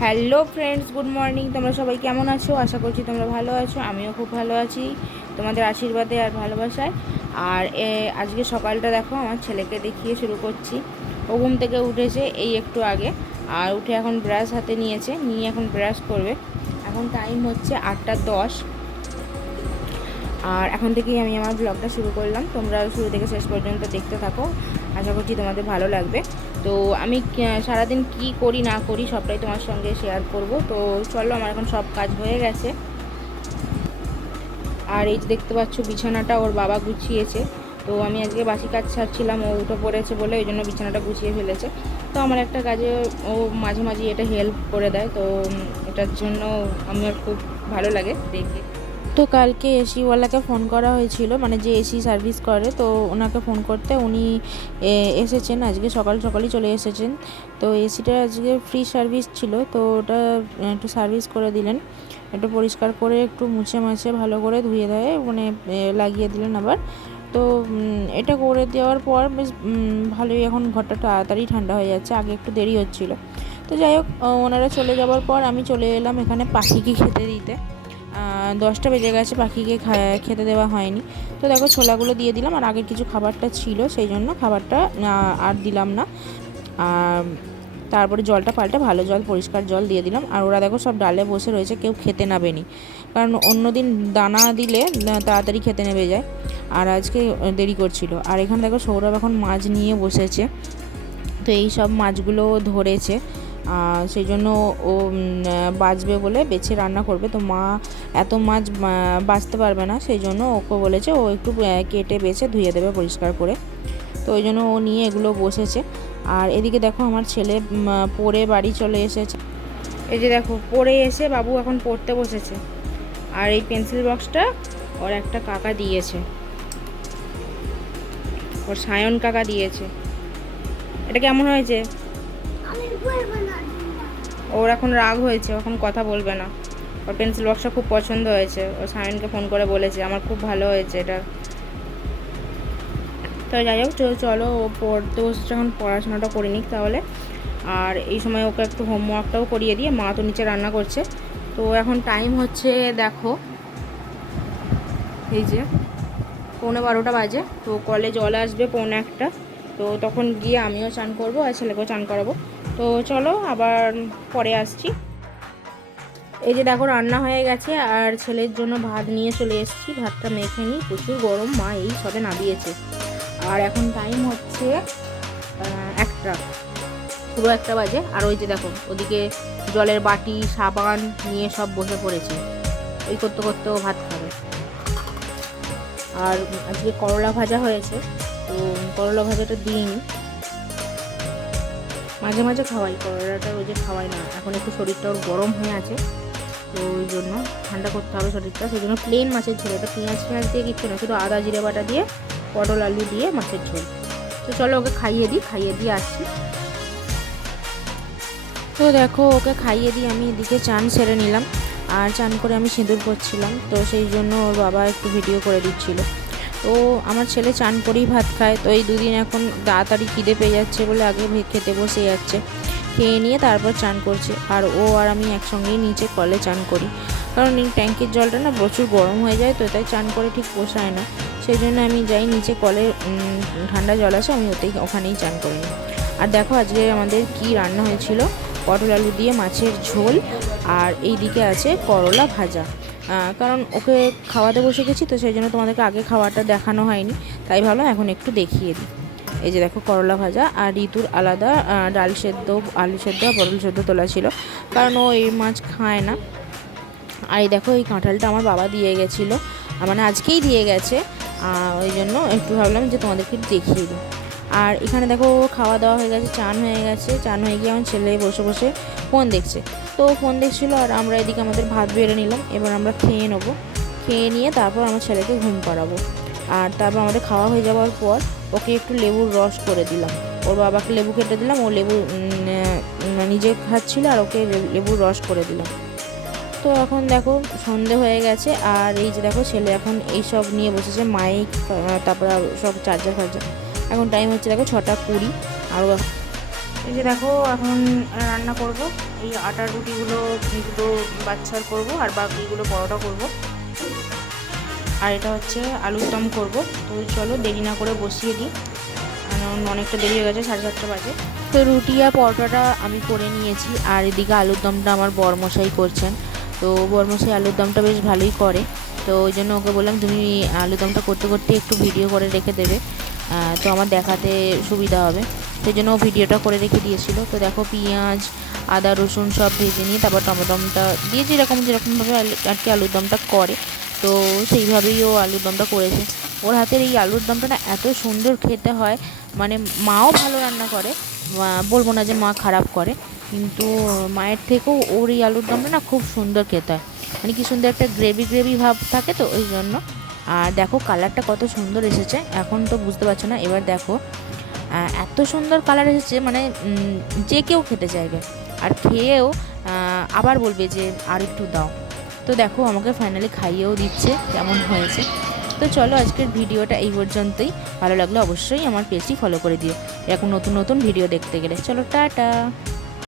Hello friends, good morning. তোমরা সবাই কেমন আছো? আশা করছি তোমরা ভালো আছো, আমিও খুব ভালো আছি। তোমাদের আশীর্বাদে আর ভালোবাসায়। আর আজকে সকালটা দেখো, আমার ছেলেকে দেখিয়ে শুরু করছি। ও ঘুম থেকে উঠেছে এই একটু আগে, আর উঠে এখন ব্রাশ হাতে নিয়েছে, নিয়ে এখন ব্রাশ করবে। এখন টাইম হচ্ছে আটটা দশ। আর এখন থেকেই আমি আমার ব্লগটা শুরু করলাম। তোমরা শুরু থেকে শেষ পর্যন্ত দেখতে থাকো। আশা করছি তোমাদের ভালো লাগবে। তো আমি সারাদিন কি করি না করি সবটাই তোমার সঙ্গে শেয়ার করব। তো চলো, আমার এখন সব কাজ হয়ে গেছে। আর এই যে দেখতে পাচ্ছ, বিছানাটা ওর বাবা গুছিয়েছে। তো আমি আজকে বাসি কাজ ছাড়ছিলাম, ও উঠে পড়েছে বলে ওই জন্য বিছানাটা গুছিয়ে ফেলেছে। তো আমার একটা কাজে, ও মাঝে মাঝে এটা হেল্প করে দেয়। তো এটার জন্য আমার খুব ভালো লাগে দেখে। তো কালকে এসিওয়ালাকে ফোন করা হয়েছিল মানে যে এসি সার্ভিস করে, তো ওনাকে ফোন করতে উনি এসেছেন, আজকে সকাল সকালই চলে এসেছেন। তো এসিটা আজকে ফ্রি সার্ভিস ছিল, তো ওটা একটু সার্ভিস করে দিলেন। একটু পরিষ্কার করে, একটু মুছে মাছে, ভালো করে ধুয়ে দেয় মানে লাগিয়ে দিলেন আবার। তো এটা করে দেওয়ার পর বেশ ভালোই এখন ঘরটা তাড়াতাড়ি ঠান্ডা হয়ে যাচ্ছে, আগে একটু দেরি হচ্ছিল। তো যাই হোক ওনারা চলে যাওয়ার পর আমি চলে এলাম এখানে পাখিকে খেতে দিতে। দশটা বেজে গেছে, পাখিকে খেতে দেওয়া হয়নি। তো দেখো, ছোলাগুলো দিয়ে দিলাম, আর আগের কিছু খাবারটা ছিল, সেই জন্য খাবারটা আর দিলাম না। তারপরে জলটা পাল্টে ভালো জল, পরিষ্কার জল দিয়ে দিলাম। আর ওরা দেখো সব ডালে বসে রয়েছে, কেউ খেতে নাবেনি। কারণ অন্যদিন দানা দিলে তাড়াতাড়ি খেতে নেবে যায়। আর আজকে দেরি করছিল। আর এখানে দেখো সৌরভ এখন মাছ নিয়ে বসেছে। তো এই সব মাছগুলো ধরেছে। সেই জন্য ও বাঁচবে বলে বেছে রান্না করবে। তো মা এত মাছ বাঁচতে পারবে না, সেই জন্য ওকে বলেছে ও একটু কেটে বেছে ধুয়ে দেবে পরিষ্কার করে। তো ওই জন্য ও নিয়ে এগুলো বসেছে। আর এদিকে দেখো আমার ছেলে পড়ে বাড়ি চলে এসেছে। এই যে দেখো, পড়ে এসে বাবু এখন পড়তে বসেছে। আর এই পেন্সিল বক্সটা ওর একটা কাকা দিয়েছে। ওর সায়ন কাকা দিয়েছে। এটা কেমন হয়েছে? ওর এখন রাগ হয়েছে এখন কথা বলবে না। ওর পেন্সিল বক্সটা খুব পছন্দ হয়েছে, ও সায়নকে ফোন করে বলেছে, আমার খুব ভালো হয়েছে এটা। তো যাই হোক চলো ও পড়তে বসেছে এখন পড়াশোনাটা করে নিক তাহলে। আর এই সময় ওকে একটু হোমওয়ার্কটাও করিয়ে দিয়ে মা তো নিচে রান্না করছে। তো এখন টাইম হচ্ছে, দেখো। এই যে, পৌনে বারোটা বাজে, তো কলে জল আসবে পৌনে একটা। তো তখন গিয়ে আমিও চান করব আর ছেলেকেও চান করাবো। তো চলো, আবার পরে আসছি। এই যে দেখো, রান্না হয়ে গেছে, আর ছেলের জন্য ভাত নিয়ে চলে এসেছি। ভাতটা মেখে নিই, প্রচুর গরম, মা এই সবে নামিয়েছে। আর এখন টাইম হচ্ছে একটা। পুরো একটা বাজে। আর ওই যে দেখো, ওদিকে জলের বাটি, সাবান নিয়ে সব বসে পড়েছে। এই করতে করতেও ভাত খাবে। আর আজকে করলা ভাজা হয়েছে, তো করলা ভাজাটা দিইনি। মাঝে মাঝে খাওয়াই, করলাটা রোজে খাওয়াই না। এখন একটু শরীরটা ওর গরম হয়ে আছে, তো ওই জন্য ঠান্ডা করতে হবে শরীরটা। সেই জন্য প্লেন মাছের ঝোল, এটা পেঁয়াজ পেঁয়াজ দিয়ে কিচ্ছু না, শুধু আদা, জিরে বাটা দিয়ে, পটল, আলু দিয়ে মাছের ঝোল। তো চলো ওকে খাইয়ে দিই, খাইয়ে দিয়ে আসছি। তো দেখো, ওকে খাইয়ে দিয়ে আমি এদিকে চান সেরে নিলাম। আর চান করে আমি সিঁদুর করছিলাম তো সেই জন্য ওর বাবা একটু ভিডিও করে দিচ্ছিল। তো আমার ছেলে চান করেই ভাত খায়। তো এই দুদিন এখন তাড়াতাড়ি খিদে পেয়ে যাচ্ছে বলে আগে খেতে বসে যাচ্ছে। খেয়ে নিয়ে তারপর চান করছে। আর ও আর আমি একসঙ্গেই নিচে কলে চান করি। কারণ এই ট্যাঙ্কির জলটা না প্রচুর গরম হয়ে যায় তো, তাই চান করে ঠিক পোষায় না। সেই জন্য আমি যাই নিচে কলে ঠান্ডা জল আছে, আমি ওতেই, ওখানেই চান করে নিই। আর দেখো আজকে আমাদের কি রান্না হয়েছিল? পটল আলু দিয়ে মাছের ঝোল। আর এই দিকে আছে করলা ভাজা। কারণ ওকে খাওয়াতে বসে গেছি তো সেই জন্য তোমাদেরকে আগে খাওয়াটা দেখানো হয়নি। তাই ভাবলাম এখন একটু দেখিয়ে দিই। এই যে দেখো, করলা ভাজা আর ঋতুর আলাদা ডাল সেদ্ধ, আলু সেদ্ধ আর পটল সেদ্ধ তোলা ছিল। কারণ ও এই মাছ খায় না। আর এই দেখো, এই কাঁঠালটা আমার বাবা দিয়ে গেছিল। মানে আজকেই দিয়ে গেছে। ওই জন্য একটু ভাবলাম যে তোমাদেরকে দেখিয়ে দিই। আর এখানে দেখো খাওয়া দাওয়া হয়ে গেছে, চান হয়ে গেছে। চান হয়ে গিয়ে আমার ছেলে বসে বসে ফোন দেখছে। তো ফোন দেখছিলো আর আমরা এদিকে আমাদের ভাত বেড়ে নিলাম, এবার আমরা খেয়ে নেব। খেয়ে নিয়ে তারপর আমার ছেলেকে ঘুম পাড়াবো। আর তারপর আমাদের খাওয়া হয়ে যাওয়ার পর ওকে একটু লেবুর রস করে দিলাম। ওর বাবাকে লেবু কেটে দিলাম, ও লেবু নিজে খাচ্ছিল আর ওকে লেবুর রস করে দিলাম। তো এখন দেখো সন্ধে হয়ে গেছে আর এই যে দেখো ছেলে এখন এই সব নিয়ে বসেছে, মাইক তারপরে সব চার্জার ফার্জার। এখন টাইম হচ্ছে দেখো ছটা কুড়ি। আরও এই যে দেখো এখন রান্না করব। এই আটার রুটিগুলো দুটো বাচ্চার করব আর বাকিগুলো পরোটা করব। আর এটা হচ্ছে আলুর দম করব। তো চলো দেরি না করে বসিয়ে দিই। কারণ অনেকটা দেরি হয়ে গেছে সাড়ে সাতটা বাজে। তো রুটি আর পরোটাটা আমি করে নিয়েছি আর এদিকে আলুর দমটা আমার বরমশাই করছেন। তো বরমশাই আলুর দমটা বেশ ভালোই করে। তো ওই জন্য ওকে বললাম তুমি আলুর দমটা করতে করতে একটু ভিডিও করে রেখে দেবে। তো আমার দেখাতে সুবিধা হবে। সেই জন্য ভিডিওটা করে রেখে দিয়েছিল। তো দেখো পেঁয়াজ, আদা, রসুন সব ভেজে নিয়ে তারপর টমেটমটা দিয়ে যেরকম যেরকমভাবে আর কি আলুর দমটা করে, তো সেইভাবেই ও আলুর দমটা করেছে। ওর হাতের এই আলুর দমটা না এত সুন্দর খেতে হয় মানে মাও ভালো রান্না করে বলব না যে মা খারাপ করে, কিন্তু মায়ের থেকেও ওর এই আলুর দমটা না খুব সুন্দর খেতে হয়। মানে কি সুন্দর একটা গ্রেভি গ্রেভি ভাব থাকে তো ওই জন্য। আর দেখো কালারটা কত সুন্দর এসেছে, এখন তো বুঝতে পারছ না, এবার দেখো। এত সুন্দর কালার এসেছে মানে যে কেউ খেতে চাইবে। আর খেয়েও আবার বলবে যে, আর একটু দাও। তো দেখো, আমাকে ফাইনালি খাইয়েও দিচ্ছে, কেমন হয়েছে। তো চলো, আজকের ভিডিওটা এই পর্যন্তই। ভালো লাগলে অবশ্যই আমার পেজটি ফলো করে দিও। এখন নতুন নতুন ভিডিও দেখতে গেলে। চলো, টাটা!